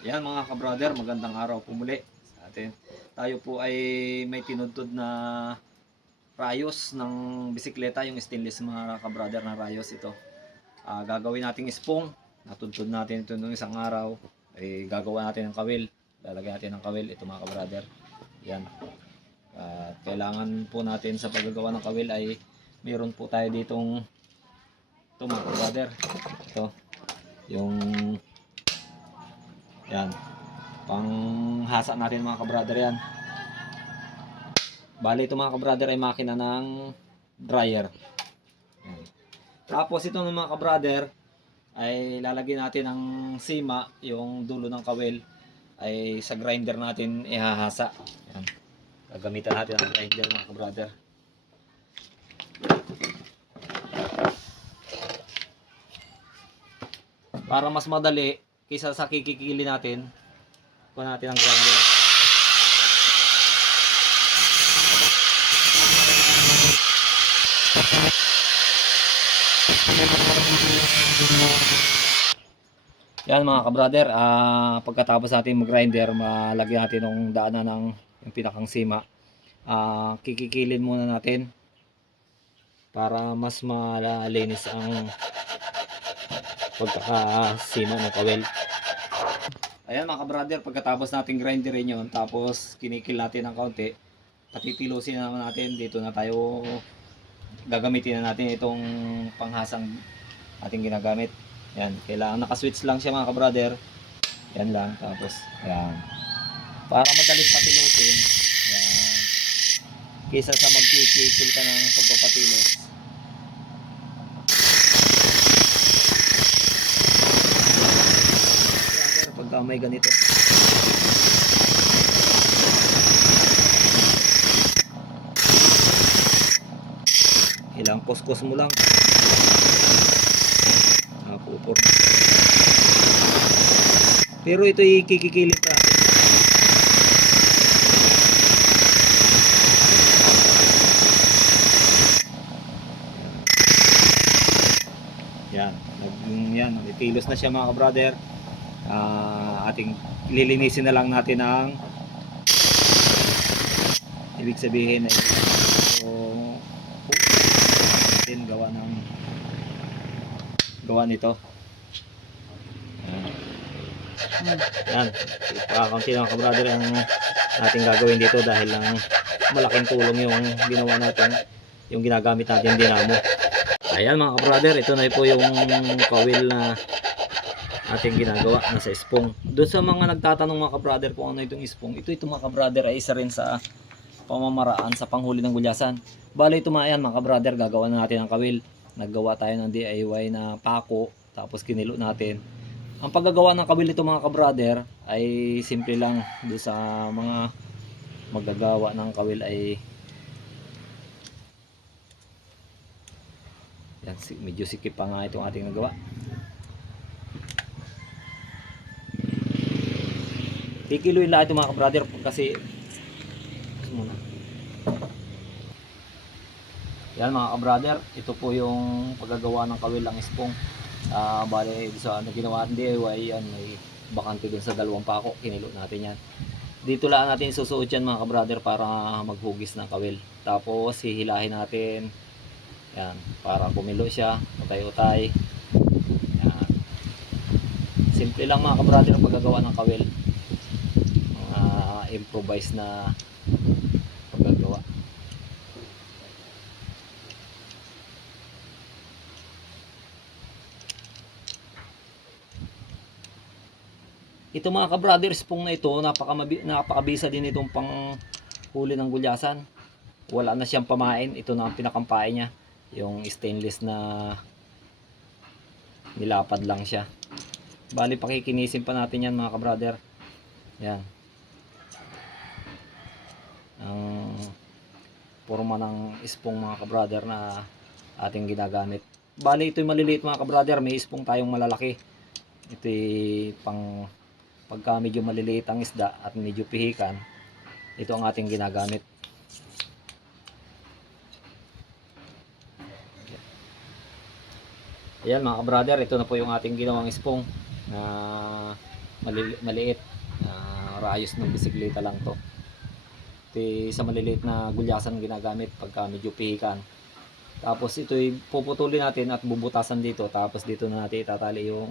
Yan mga ka-brother, magandang araw po muli sa atin. Tayo po ay may tinuntod na rayos ng bisikleta, yung stainless mga ka-brother na rayos ito. Gagawin nating spong, natuntod natin ito nung isang araw. Gagawa natin ng kawil, lalagyan natin ng kawil ito mga ka-brother. Yan. Kailangan po natin sa paggagawa ng kawil ay meron po tayo ditong ito mga ka-brother. Ito, yung yan. Panghasa natin mga ka-brother yan. Bali ito mga ka-brother ay makina ng dryer. Yan. Tapos ito mga ka-brother ay lalagyan natin ng sima, yung dulo ng kawil ay sa grinder natin ihahasa. Yan. Gagamitan natin ang grinder mga ka-brother. Para mas madali kaysa sa kikikili natin, kuha natin ang grinder. Yan mga ka-brother, pagkatapos natin mag-grinder, malagyan natin ng daanan ng yung pinakang sima. Kikikilin muna natin para mas malinis ang pagkakasima ng kawil. Ayan mga ka-brother, pagkatapos natin grinderin yun, tapos kinikil natin ng kaunti, patitilusin naman natin. Dito na tayo gagamitin na natin itong panghasang ating ginagamit. Yan, kailangan nakaswitch lang siya mga ka-brother. Yan lang, tapos yan. Para madaling patilusin. Yan. Kaysa sa magkikil ka ng pagpapatilos. Pagka may ganito. Ilang kuskus mo lang. Pupor. Pero ito ikikikilip pa. Yan. Yan. Itilos na siya mga ka-brother. Ating lilinisin na lang natin ang ibig sabihin ay natin gawa nito. Yan. Kaunti lang ka-brother ang ating gagawin dito dahil lang malaking tulong yung ginawa natin, yung ginagamit natin dinamo. Ayan mga ka-brother, ito na po yung kawil na ating ginagawa, nasa spong. Doon sa mga nagtatanong mga ka-brother kung ano itong spong, ito mga ka-brother ay isa rin sa pamamaraan sa panghuli ng gulyasan. Bale ito mga yan mga ka-brother, gagawa na natin ng kawil. Naggawa tayo ng DIY na pako, tapos kinilo natin. Ang paggagawa ng kawil nito mga ka-brother ay simple lang. Doon sa mga maggagawa ng kawil ay yan, medyo sikip pa nga itong ating nagawa. Kikiluin lang ito mga ka-brother kasi muna. Yan mga ka-brother, ito po yung paggagawa ng kawil ng spong. Bale sa ginawa ng DIY yan, may bakante dun sa dalawang pako, kinilo natin yan. Dito lang natin isusuot yan mga ka-brother para maghugis ng kawil. Tapos hihilahin natin yan, para kumilo siya, utay-utay. Yan. Simple lang mga ka-brother ang paggagawa ng kawil. Improvise na paggagawa. Ito mga ka-brother, spong na ito, napakabisa din itong pang huli ng gulyasan. Wala na siyang pamain, ito na ang pinakampain niya. Yung stainless na nilapad lang siya. Bali pakikinisin pa natin yan mga ka-brother. Yan. Ang forma ng spong mga ka-brother na ating ginagamit. Bali ito'y maliliit mga ka-brother, may spong tayong malalaki. Ito'y pang pagka medyo maliliit ang isda at medyo pihikan, ito ang ating ginagamit. Ayan mga ka-brother, ito na po yung ating ginawang spong na maliit. Rayos ng bisikleta lang to. Sa maliliit na gulyasan ginagamit pagka medyo pihikan. Tapos ito'y puputulin natin at bubutasan dito. Tapos dito na natin itatali yung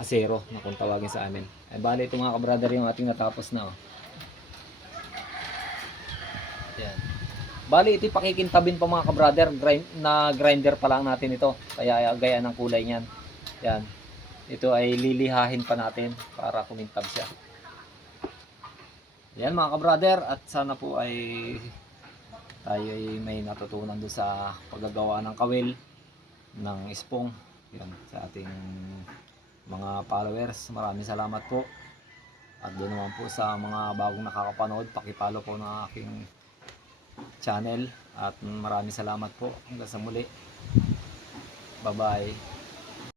asero na kung tawagin sa amin. Ay bali ito mga kabrader yung ating natapos na. Yan. Bali ito'y pakikintabin pa mga kabrader. Grinder pa lang natin ito. Kaya gaya ng kulay niyan. Yan. Ito ay lilihahin pa natin para kumintab siya. Yan mga kabrader, at sana po ay tayo ay may natutunan doon sa paggagawa ng kawil, ng ispong. Yan, sa ating mga followers, maraming salamat po. At doon naman po sa mga bagong nakakapanood, pakipollow po ng aking channel. At maraming salamat po. Hanggang sa muli. Bye bye.